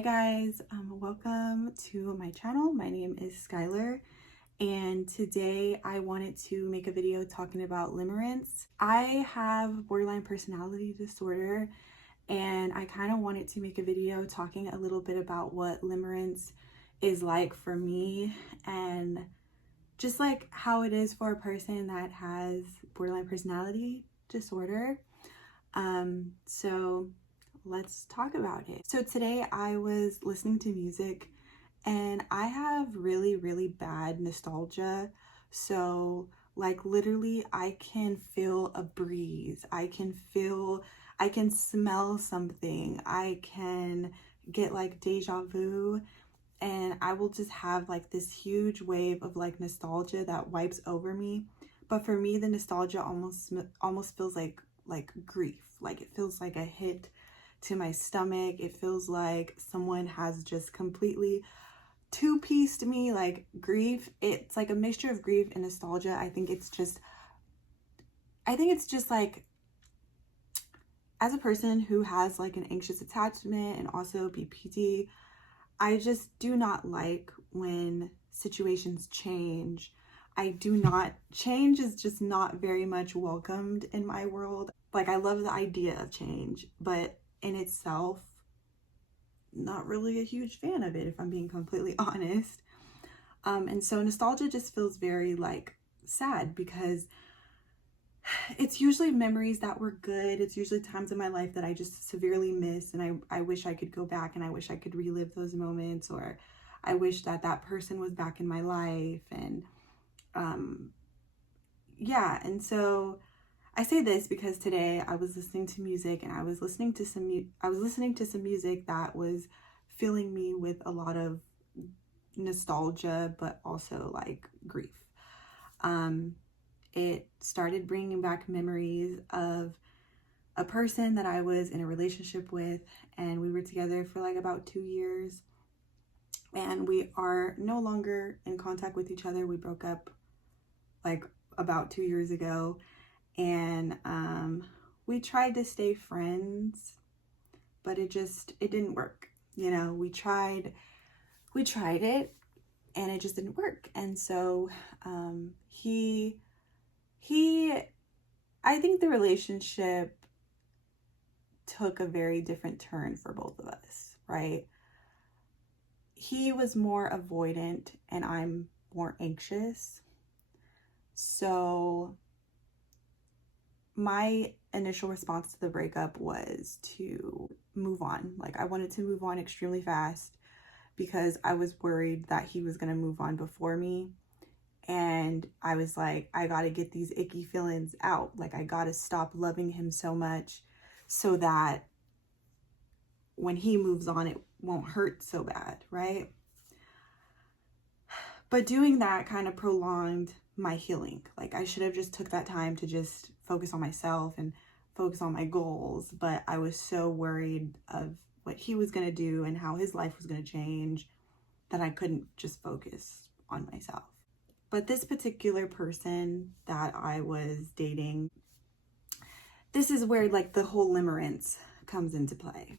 Hi guys, welcome to my channel. My name is Skylar, and today I wanted to make a video talking about limerence. I have borderline personality disorder, and I kind of wanted to make a video talking a little bit about what limerence is like for me and just like how it is for a person that has borderline personality disorder. So let's talk about it. So today I was listening to music and I have really bad nostalgia. So like literally I can feel a breeze. I can smell something. I can get like deja vu, and I will just have like this huge wave of like nostalgia that wipes over me. But for me, the nostalgia almost feels like grief. Like it feels like a hit to my stomach. It feels like someone has just completely two-pieced me. Like grief, it's like a mixture of grief and nostalgia. I think it's just like, as a person who has like an anxious attachment and also BPD, I just do not like when situations change. Change is just not very much welcomed in my world. Like I love the idea of change, but in itself, not really a huge fan of it, if I'm being completely honest. And so nostalgia just feels very like sad because it's usually memories that were good. It's usually times in my life that I just severely miss, and I wish I could go back and I wish I could relive those moments, or I wish that that person was back in my life. And yeah, and so I say this because today I was listening to music, and I was listening to some music that was filling me with a lot of nostalgia, but also like grief. It started bringing back memories of a person that I was in a relationship with, and we were together for like about 2 years, and we are no longer in contact with each other. We broke up like about 2 years ago, and we tried to stay friends, but it didn't work. You know, we tried it and it just didn't work. And so I think the relationship took a very different turn for both of us, right? He was more avoidant and I'm more anxious. So my initial response to the breakup was to move on. Like I wanted to move on extremely fast because I was worried that he was going to move on before me. And I was like, I got to get these icky feelings out. Like I got to stop loving him so much so that when he moves on, it won't hurt so bad, right? But doing that kind of prolonged my healing. Like I should have just took that time to just focus on myself and focus on my goals. But I was so worried of what he was going to do and how his life was going to change that I couldn't just focus on myself. But this particular person that I was dating, this is where like the whole limerence comes into play.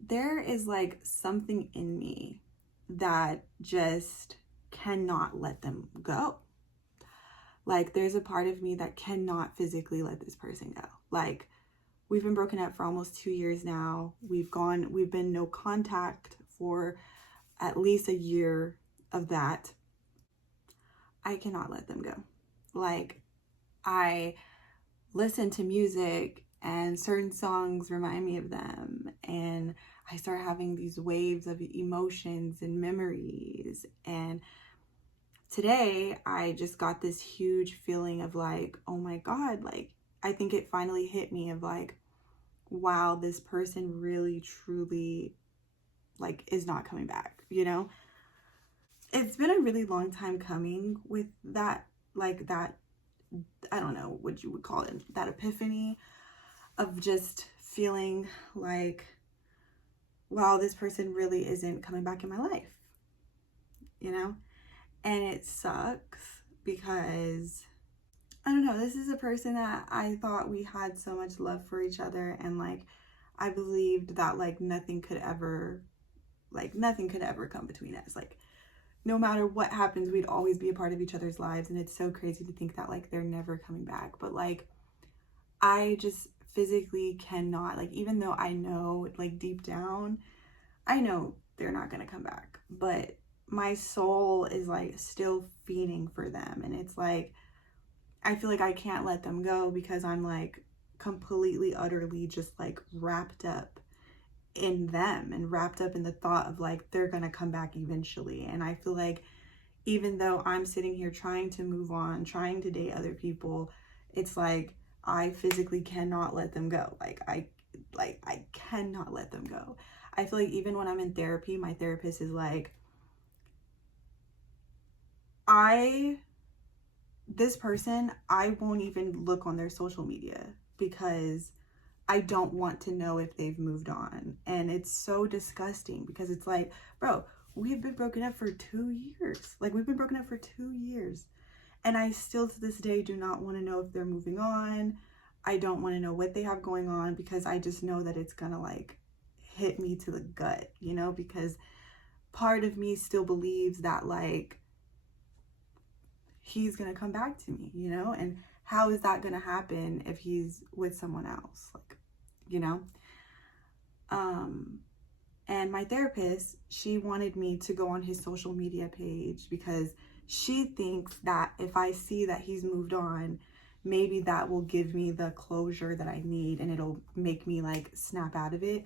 There is like something in me that just cannot let them go. Like there's a part of me that cannot physically let this person go. Like we've been broken up for almost 2 years now. We've been no contact for at least a year of that. I cannot let them go. Like I listen to music and certain songs remind me of them, and I start having these waves of emotions and memories. And today I just got this huge feeling of like, oh my God, like I think it finally hit me of like, wow, this person really truly like is not coming back, you know? It's been a really long time coming with that, like that, I don't know what you would call it, that epiphany of just feeling like, wow, this person really isn't coming back in my life, you know? And it sucks because, I don't know, this is a person that I thought we had so much love for each other, and like, I believed that like nothing could ever Like nothing could ever come between us. Like no matter what happens, we'd always be a part of each other's lives. And it's so crazy to think that like they're never coming back. But like I just physically cannot, like, even though I know like deep down, I know they're not gonna come back, but my soul is like still fiending for them. And it's like I feel like I can't let them go because I'm like completely, utterly just like wrapped up in them and wrapped up in the thought of like they're gonna come back eventually. And I feel like even though I'm sitting here trying to move on, trying to date other people, it's like I physically cannot let them go. I cannot let them go. I feel like even when I'm in therapy, my therapist is like, this person, I won't even look on their social media because I don't want to know if they've moved on. And it's so disgusting because it's like, bro, we've been broken up for 2 years. Like we've been broken up for 2 years. And I still to this day do not want to know if they're moving on. I don't want to know what they have going on because I just know that it's gonna like hit me to the gut, you know, because part of me still believes that like he's gonna come back to me, you know, and how is that gonna happen if he's with someone else, like, you know? And my therapist, she wanted me to go on his social media page because she thinks that if I see that he's moved on, maybe that will give me the closure that I need and it'll make me like snap out of it.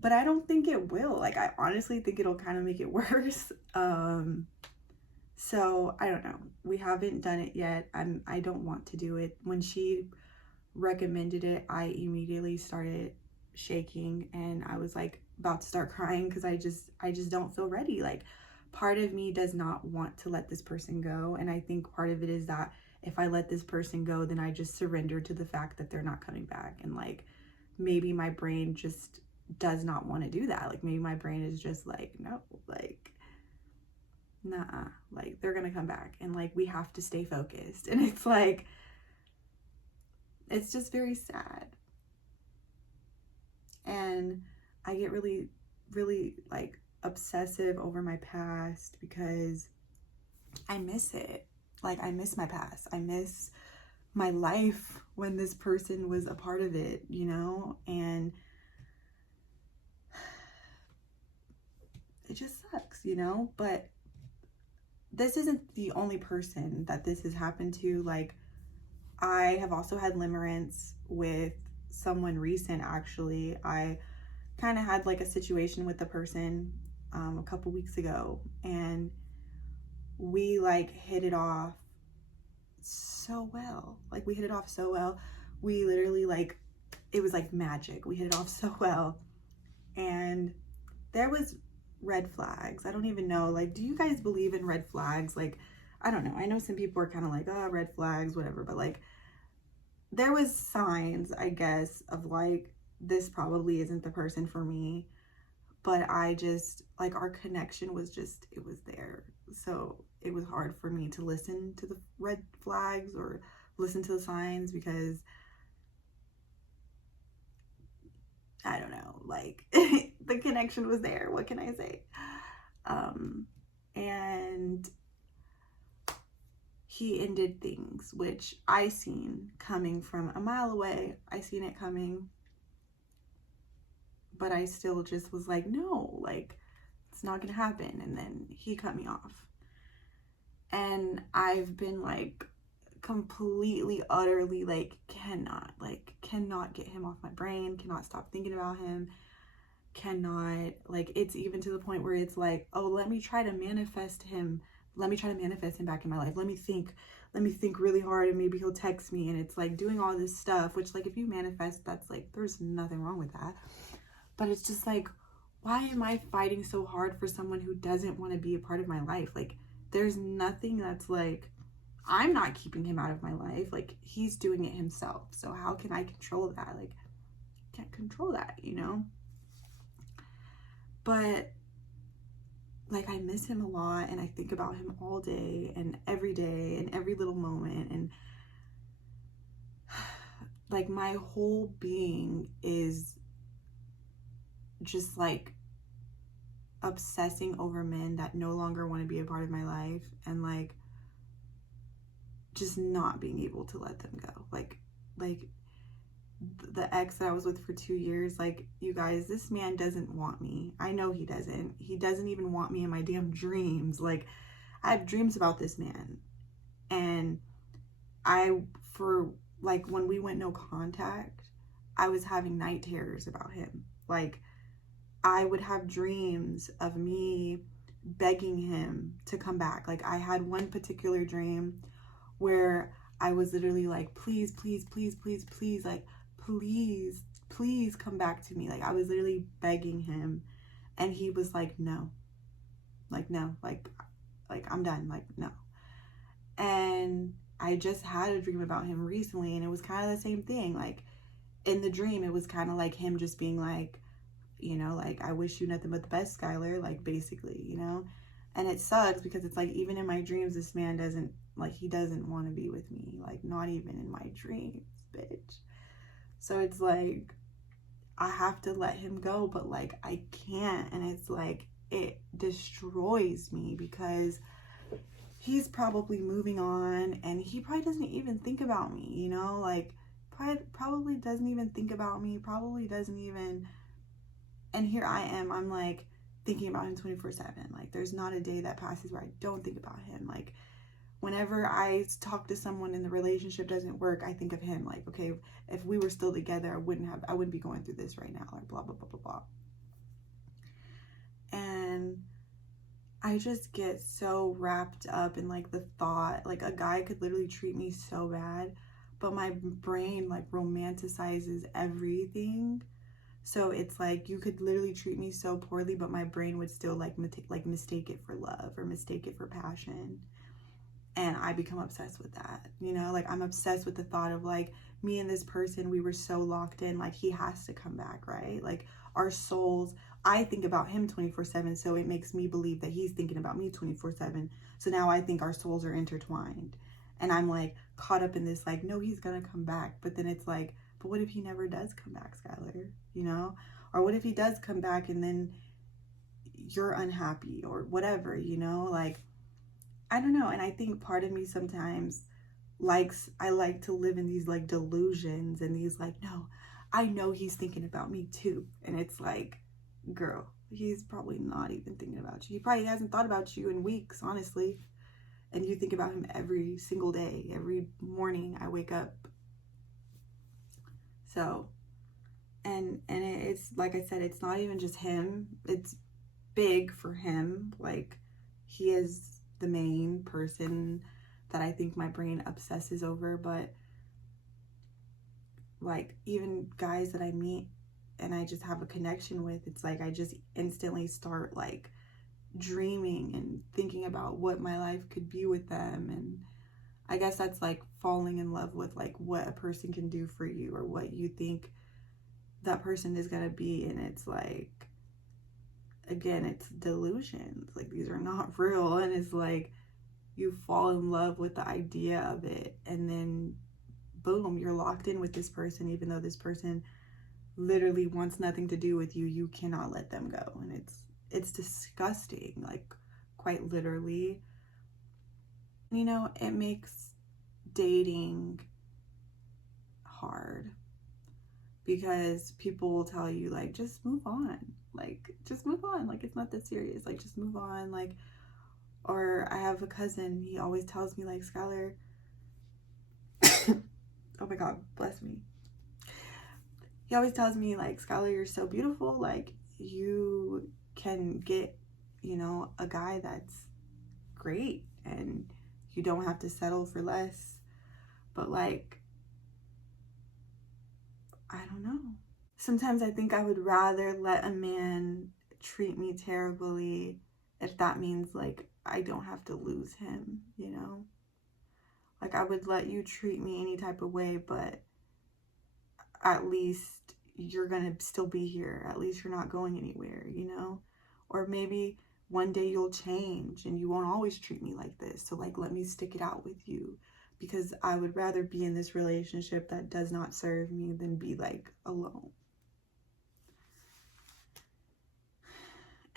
But I don't think it will. Like I honestly think it'll kind of make it worse. So I don't know. We haven't done it yet. I don't want to do it. When she recommended it, I immediately started shaking and I was like about to start crying because I just don't feel ready. Like part of me does not want to let this person go, and I think part of it is that if I let this person go, then I just surrender to the fact that they're not coming back. And like maybe my brain just does not want to do that. Like maybe my brain is just like, no, like nah, like they're gonna come back and like we have to stay focused. And it's like it's just very sad. And I get really, really like obsessive over my past because I miss it. Like I miss my past. I miss my life when this person was a part of it, you know? And it just sucks, you know? But this isn't the only person that this has happened to. Like I have also had limerence with someone recent, actually. I kind of had like a situation with the person a couple weeks ago, and we like hit it off so well. Like we hit it off so well. We literally like, it was like magic. We hit it off so well. And there was red flags. I don't even know. Like, do you guys believe in red flags? Like, I don't know. I know some people are kind of like, oh, red flags, whatever. But like, there was signs, I guess, of like, this probably isn't the person for me. But I just, like, our connection was just, it was there. So it was hard for me to listen to the red flags or listen to the signs because, I don't know, like, the connection was there. What can I say? And he ended things, which I seen coming from a mile away. I seen it coming. But I still just was like, no, like, it's not gonna happen. And then he cut me off. And I've been like completely, utterly like, cannot get him off my brain, cannot stop thinking about him, cannot, like, it's even to the point where it's like, oh, let me try to manifest him back in my life. Let me think really hard and maybe he'll text me. And it's like doing all this stuff, which like if you manifest, that's like, there's nothing wrong with that. But it's just like, why am I fighting so hard for someone who doesn't want to be a part of my life? Like, there's nothing that's like, I'm not keeping him out of my life. Like, he's doing it himself. So how can I control that? Like, I can't control that, you know? But like, I miss him a lot and I think about him all day and every little moment. And like, my whole being is just like obsessing over men that no longer want to be a part of my life, and like just not being able to let them go. Like the ex that I was with for 2 years, like, you guys, this man doesn't want me. I know he doesn't. He doesn't even want me in my damn dreams. Like, I have dreams about this man. And for like, when we went no contact, I was having night terrors about him. Like, I would have dreams of me begging him to come back. Like, I had one particular dream where I was literally like, please, please, please, please, please, like, please, please come back to me. Like, I was literally begging him, and he was like, no, no, like I'm done, like, no. And I just had a dream about him recently, and it was kind of the same thing. Like, in the dream, it was kind of like him just being like, you know, like, I wish you nothing but the best, Skylar, like, basically, you know. And it sucks because it's like, even in my dreams, this man doesn't, like, he doesn't want to be with me, like, not even in my dreams, bitch. So it's like, I have to let him go, but like, I can't. And it's like, it destroys me because he's probably moving on, and he probably doesn't even think about me, you know, like, probably doesn't even think about me, probably doesn't even. And here I am, I'm like thinking about him 24/7. Like, there's not a day that passes where I don't think about him. Like, whenever I talk to someone and the relationship doesn't work, I think of him. Like, okay, if we were still together, I wouldn't be going through this right now, like, blah, blah, blah, blah, blah. And I just get so wrapped up in like the thought, like, a guy could literally treat me so bad, but my brain like romanticizes everything. So it's like, you could literally treat me so poorly, but my brain would still like mistake it for love or mistake it for passion. And I become obsessed with that, you know, like, I'm obsessed with the thought of like, me and this person, we were so locked in, like, he has to come back, right? Like, our souls, I think about him 24/7, so it makes me believe that he's thinking about me 24/7. So now I think our souls are intertwined, and I'm like caught up in this, like, no, he's gonna come back. But then it's like, but what if he never does come back, Skylar, you know? Or what if he does come back and then you're unhappy or whatever, you know? Like, I don't know. And I think part of me sometimes I like to live in these like delusions and these like, no, I know he's thinking about me too. And it's like, girl, he's probably not even thinking about you. He probably hasn't thought about you in weeks, honestly. And you think about him every single day, every morning I wake up. So, and it's like I said, it's not even just him. It's big for him. Like, he is the main person that I think my brain obsesses over. But like, even guys that I meet and I just have a connection with, it's like I just instantly start like dreaming and thinking about what my life could be with them. And I guess that's like falling in love with like what a person can do for you, or what you think that person is going to be. And it's like, again, it's delusions. Like, these are not real. And it's like, you fall in love with the idea of it, and then boom, you're locked in with this person, even though this person literally wants nothing to do with you. You cannot let them go. And it's disgusting, like, quite literally. You know, it makes dating hard because people will tell you, like, just move on. Like, just move on. Like, it's not that serious. Like, just move on. Like, or I have a cousin, he always tells me, like, Skylar, oh my God, bless me. He always tells me, like, Skylar, you're so beautiful. Like, you can get, you know, a guy that's great, and you don't have to settle for less. But like, I don't know. Sometimes I think I would rather let a man treat me terribly if that means like I don't have to lose him, you know? Like, I would let you treat me any type of way, but at least you're gonna still be here. At least you're not going anywhere, you know? Or maybe one day you'll change and you won't always treat me like this. So like, let me stick it out with you, because I would rather be in this relationship that does not serve me than be like alone.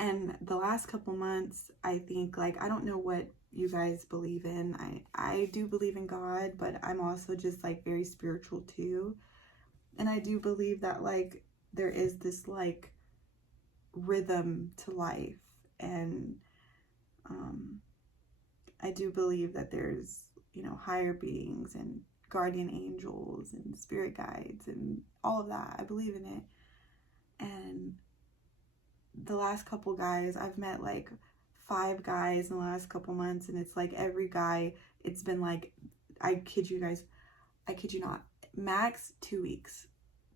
And the last couple months, I think, like, I don't know what you guys believe in. I do believe in God, but I'm also just like very spiritual too. And I do believe that like there is this like rhythm to life. And I do believe that there's, you know, higher beings and guardian angels and spirit guides and all of that. I believe in it. And the last couple guys, I've met like 5 guys in the last couple months, and it's like every guy, it's been like, I kid you not, max 2 weeks.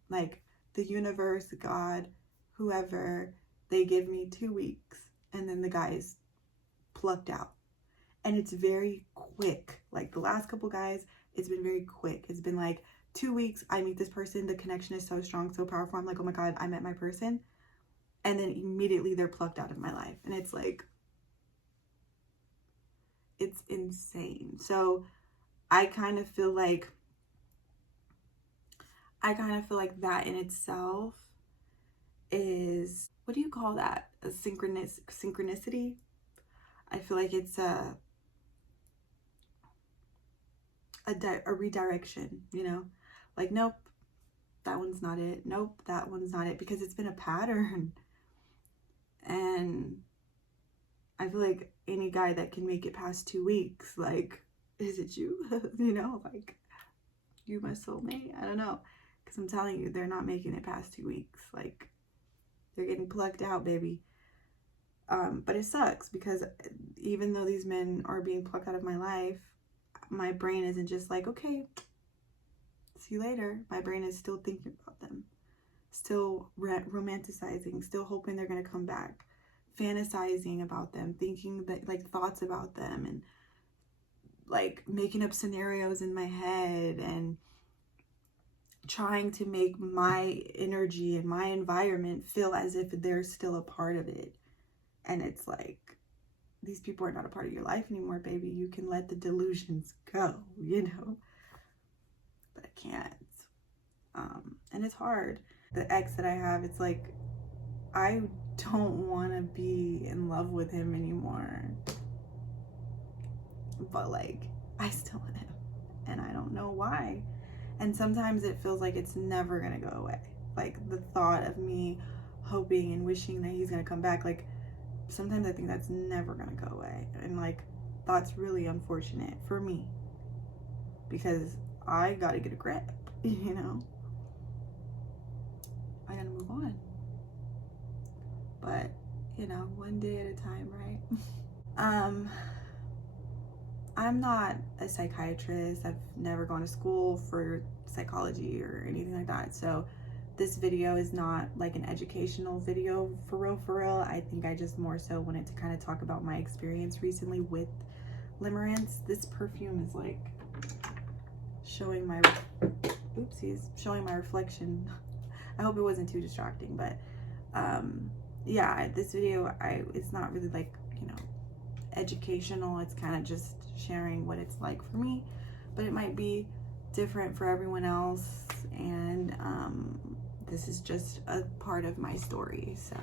Like the universe, God, whoever, they give me 2 weeks, and then the guy is plucked out. And it's very quick. Like the last couple guys, it's been very quick. It's been like 2 weeks, I meet this person, the connection is so strong, so powerful. I'm like, oh my God, I met my person. And then immediately they're plucked out of my life. And it's like, it's insane. So I kind of feel like that in itself is, what do you call that? A synchronicity? I feel like it's a redirection, you know? Like, nope, that one's not it. Nope, that one's not it. Because it's been a pattern. And I feel like any guy that can make it past 2 weeks, like, is it you? You know, like, you my soulmate? I don't know. Because I'm telling you, they're not making it past 2 weeks. Like, they're getting plucked out, baby. But it sucks because even though these men are being plucked out of my life, my brain isn't just like, okay, see you later. My brain is still thinking about them, still romanticizing, still hoping they're going to come back, fantasizing about them, thinking that like thoughts about them, and like making up scenarios in my head and trying to make my energy and my environment feel as if they're still a part of it. And it's like, these people are not a part of your life anymore, baby. You can let the delusions go, you know? But I can't. And it's hard. The ex that I have, it's like, I don't want to be in love with him anymore. But like, I still want him. And I don't know why. And sometimes it feels like it's never going to go away. Like the thought of me hoping and wishing that he's going to come back, like, sometimes I think that's never gonna go away. And like, that's really unfortunate for me, because I gotta get a grip, you know? I gotta move on. But, you know, one day at a time, right? I'm not a psychiatrist. I've never gone to school for psychology or anything like that. So this video is not like an educational video for real. I think I just more so wanted to kind of talk about my experience recently with limerence. This perfume is like showing my, showing my reflection. I hope it wasn't too distracting, but yeah, this video, it's not really like, you know, educational. It's kind of just sharing what it's like for me, but it might be different for everyone else. And this is just a part of my story. So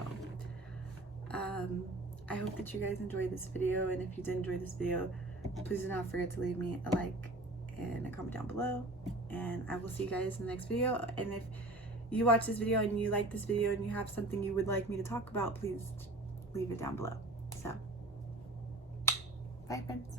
I hope that you guys enjoyed this video, and if you did enjoy this video, please do not forget to leave me a like and a comment down below, and I will see you guys in the next video. And if you watch this video and you like this video and you have something you would like me to talk about, please leave it down below. So bye, friends.